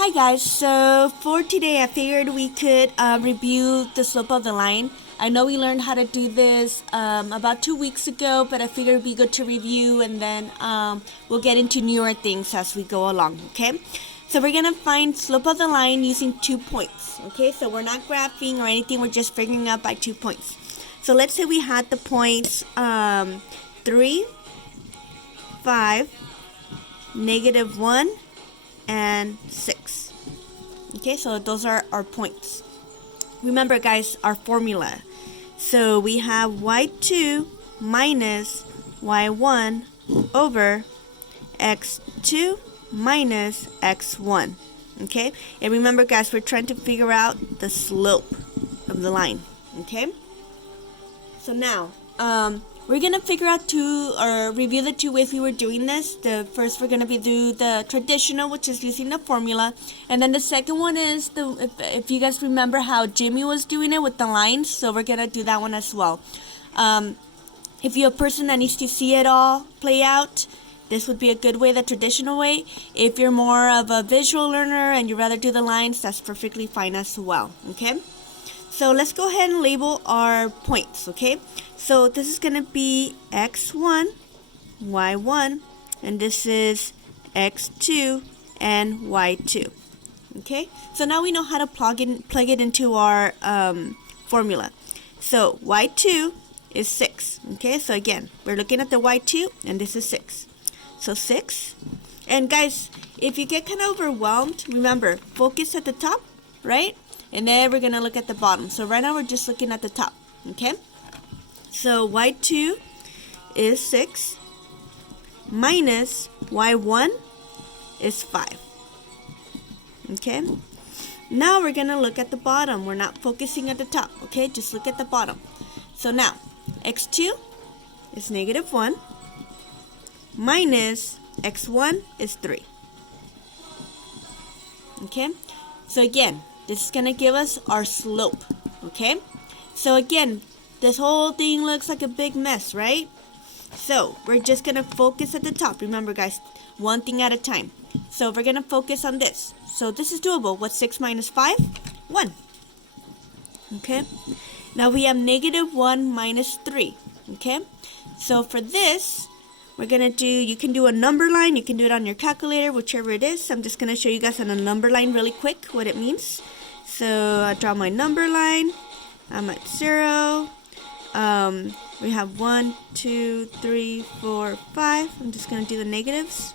Hi guys, so for today I figured we could review the slope of the line. I know we learned how to do this about 2 weeks ago, but I figured it'd be good to review and then we'll get into newer things as we go along, okay? So we're gonna find slope of the line using 2 points, okay? So we're not graphing or anything, we're just figuring out by 2 points. So let's say we had the points 3, 5, -1, and 6. Okay, so those are our points. Remember guys, our formula. So we have y2 minus y1 over x2 minus x1. Okay, and remember guys, we're trying to figure out the slope of the line. Okay, so now we're gonna figure out review the 2 ways we were doing this. The first, we're gonna do the traditional, which is using the formula, and then the second one is if you guys remember how Jimmy was doing it with the lines, so we're gonna do that one as well. If you're a person that needs to see it all play out, this would be a good way, the traditional way. If you're more of a visual learner and you'd rather do the lines, that's perfectly fine as well. Okay, so let's go ahead and label our points. Okay, so this is going to be x1, y1, and this is x2 and y2. Okay, so now we know how to plug it into our formula. So y2 is 6. Okay, so again, we're looking at the y2, and this is 6. So 6. And guys, if you get kind of overwhelmed, remember, focus at the top, right? And then we're going to look at the bottom. So right now we're just looking at the top. Okay, so y2 is 6 minus y1 is 5. Okay, now we're going to look at the bottom. We're not focusing at the top. Okay, just look at the bottom. So now x2 is -1 minus x1 is 3. Okay, so again, this is going to give us our slope. Okay, so again, this whole thing looks like a big mess, right? So we're just going to focus at the top. Remember guys, one thing at a time. So we're going to focus on this. So this is doable. What's 6 minus 5? 1. Okay, now we have -1 minus 3. Okay, so for this, we're going to do, you can do a number line, you can do it on your calculator, whichever it is. I'm just going to show you guys on a number line really quick what it means. So I draw my number line. I'm at 0. We have 1, 2, 3, 4, 5. I'm just going to do the negatives.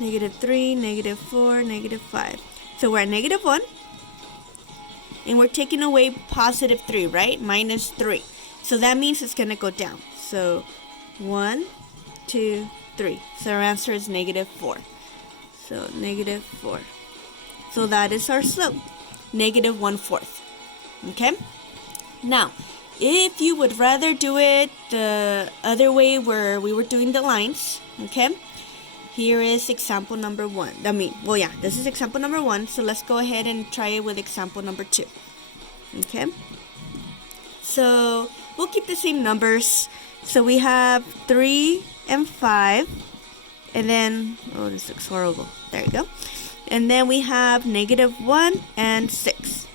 -3, -4, -5. So we're at -1. And we're taking away +3, right? -3. So that means it's going to go down. So 1, 2, 3. So our answer is -4. So -4. So that is our slope, -1/4. Okay? Now, if you would rather do it the other way where we were doing the lines, okay? Here is example number 1. This is example number 1. So let's go ahead and try it with example number 2. Okay? So we'll keep the same numbers. So we have 3 and 5. And then, oh, this looks horrible. There you go. And then we have -1 and 6.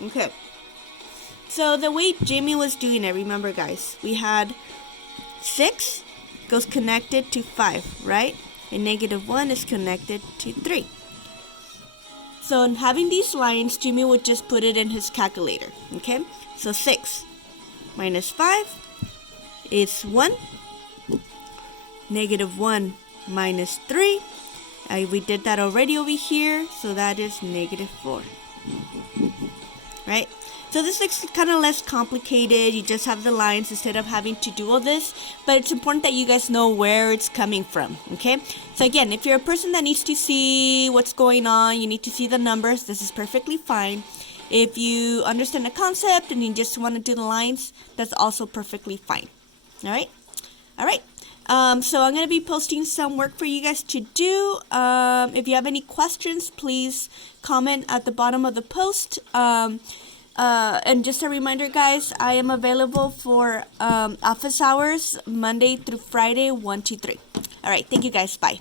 Okay. So the way Jimmy was doing it, remember guys, we had 6 goes connected to 5, right? And -1 is connected to 3. So in having these lines, Jimmy would just put it in his calculator. Okay? So 6 minus 5 is 1. -1 minus 3. We did that already over here, so that is -4. Right? So this looks kind of less complicated. You just have the lines instead of having to do all this. But it's important that you guys know where it's coming from. Okay? So again, if you're a person that needs to see what's going on, you need to see the numbers, this is perfectly fine. If you understand the concept and you just want to do the lines, that's also perfectly fine. Alright? Alright. So I'm going to be posting some work for you guys to do. If you have any questions, please comment at the bottom of the post. And just a reminder guys, I am available for office hours Monday through Friday 1 to 3. Alright, thank you guys, bye.